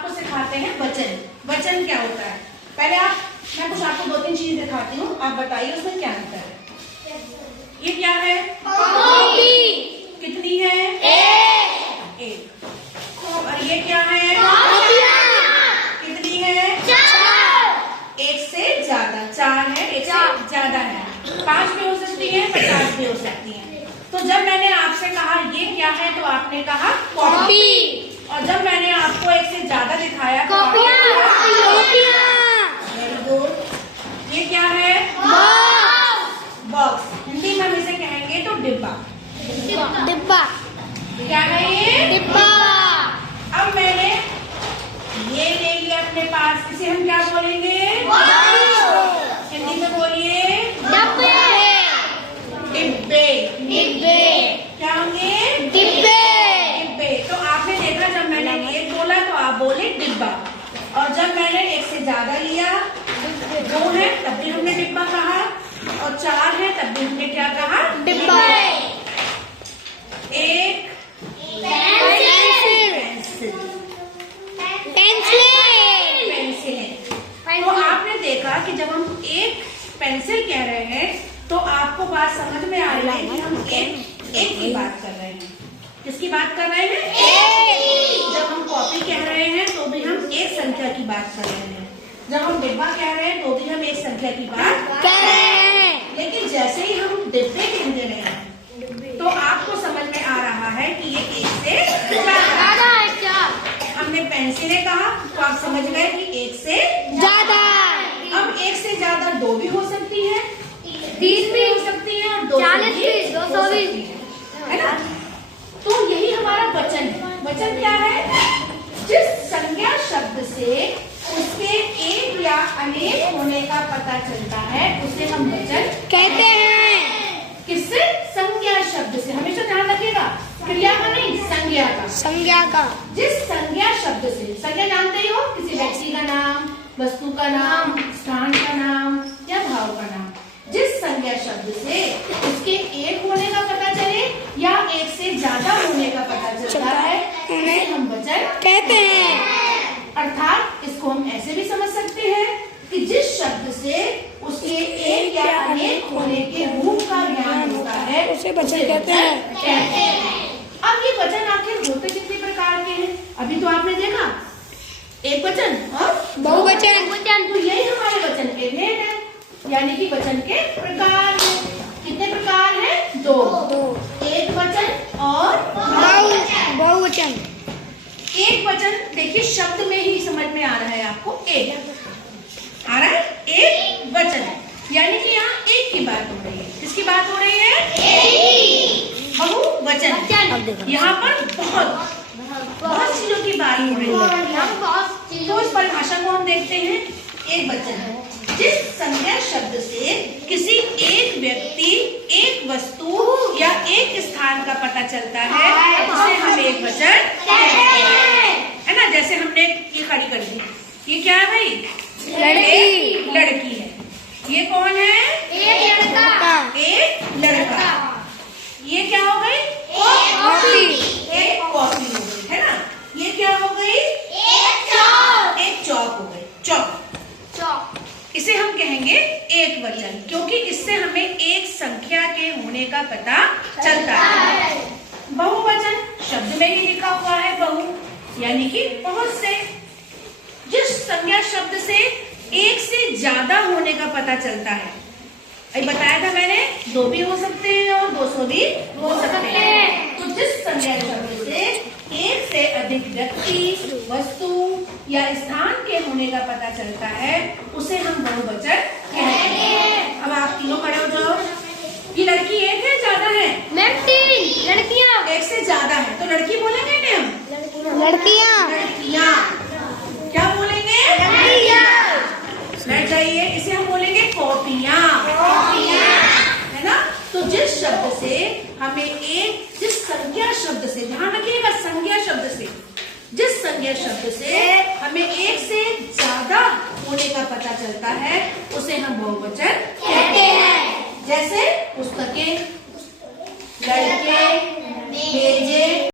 आपको सिखाते हैं वचन। वचन क्या होता है? पहले मैं कुछ आपको 2-3 चीज दिखाती हूँ, आप बताइए उसमें क्या अंतर है। ये क्या है? कॉपी। कितनी है? एक। और ये क्या है? कितनी है? 4। एक से ज्यादा। 4 है, एक से ज्यादा है। 5 भी हो सकती है, 50 भी हो सकती है। तो जब मैंने आपसे कहा ये क्या है, तो आपने कहा कॉपी। और जब मैंने आपको एक से ज्यादा दिखाया तो वेरी गुड। ये क्या है? बॉक्स। हिंदी में हम इसे कहेंगे तो डिब्बा। डिब्बा। क्या है ये? डिब्बा। अब मैंने ये ले लिया अपने पास, इसे हम क्या बोलेंगे? हिंदी में बोलिए। डब्बे। डिब्बे। डिब्बे। क्या होंगे? डिब्बे। डिब्बे। तो आपने देखा जब मैंने ये बोला तो आप बोले डिब्बा, और जब मैंने एक से ज्यादा लिया, 2 है तब भी हमने डिब्बा कहा, और 4 है तब भी हमने क्या कहा? डिब्बा। एक पेंसिल। पेंसिल। पेंसिल है। तो आपने देखा कि जब हम एक पेंसिल कह रहे हैं तो आपको बात समझ में आ रही है कि हम एक की बात कर रहे हैं। किसकी बात कर रहे हैं? जब हम कॉपी कह रहे हैं तो भी हम एक संख्या की बात कर रहे हैं। जब हम डिब्बा कह रहे हैं तो भी हम एक संख्या की बात कर रहे हैं। लेकिन जैसे ही हम डिब्बे कह दे रहे हैं तो आपको समझ में आ रहा है कि ये एक से ज्यादा है। हमने पेंसिलें कहा तो आप समझ गए कि एक से ज्यादा। अब एक से ज्यादा 2 भी हो सकती है, 30 भी हो सकती है, और 40 भी, 200 भी, है ना? तो यही हमारा वचन है। वचन क्या है? जिस संज्ञा शब्द से उसके एक या अनेक होने का पता चलता है उसे हम वचन कहते हैं। किससे? संज्ञा शब्द से। हमेशा ध्यान रखिएगा, क्रिया का नहीं, संज्ञा का। संज्ञा का। जिस संज्ञा शब्द से, संज्ञा जानते ही हो, किसी व्यक्ति का नाम, वस्तु का नाम, स्थान का नाम या भाव का नाम। जिस संज्ञा शब्द से उसके एक होने का पता चले या एक से ज्यादा होने का पता चलता है उसे हम वचन कहते हैं। अर्थात इसको हम ऐसे भी समझ सकते हैं कि जिस शब्द से उसके एक या अनेक होने के रूप का ज्ञान होता है उसे वचन कहते हैं। अब ये वचन आखिर होते कितने प्रकार के हैं? अभी तो आपने देखा एक वचन और बहुवचन। तो यही हमारे वचन के भेद है, यानी कि वचन के प्रकार हैं। कितने प्रकार हैं? 2। एक वचन और बहुवचन। एक वचन देखिए शब्द में ही समझ में आ रहा है आपको, एक आ रहा है, एक वचन, यानी कि यहाँ एक की बात हो रही है। किसकी बात हो रही है? बहुवचन। यहाँ पर बहुत चीजों की बात हो रही है। तो इस परिभाषा को हम देखते हैं। एक वचन जिस संज्ञा शब्द से किसी एक व्यक्ति, एक वस्तु या एक स्थान का पता चलता है उसे हम एक वचन कहते हैं, है ना? जैसे हमने ये खड़ी कर दी, ये क्या है भाई? लड़की। लड़की है। ये कौन है? एक लड़का। एक लड़का। ये क्या हो गई? कॉपी। एक कॉपी हो गई, है ना? ये क्या हो गई? एक चौक हो गई। चौक। इसे हम कहेंगे एक वचन, क्योंकि इससे हमें एक संख्या के होने का पता चलता है। बहुवचन शब्द में ही लिखा हुआ है, बहु यानी कि बहुत से। जिस संज्ञा शब्द से एक से ज्यादा होने का पता चलता है, अभी बताया था मैंने, 2 भी हो सकते हैं और 200 भी हो सकते हैं। तो जिस संज्ञा शब्द से एक से अधिक व्यक्ति, वस्तु या स्थान के होने का पता चलता है उसे हम बहुवचन कहते हैं। अब आप तीनों खड़े हो जाओ। ये लड़की एक है, ज्यादा है? मैम 3 लड़कियाँ। एक से ज्यादा है तो लड़की बोलेंगे ना हम? लड़कियाँ। लड़कियाँ। क्या बोलेंगे? बैठ जाइए। इसे हम बोलेंगे कॉपियाँ, है ना? तो जिस शब्द से हमें जिस संज्ञा शब्द से, ध्यान रखिएगा, संज्ञा शब्द से, जिस संज्ञा शब्द से हमें एक से ज्यादा होने का पता चलता है उसे हम बहुवचन कहते हैं। जैसे पुस्तकें, लड़के, मेजें,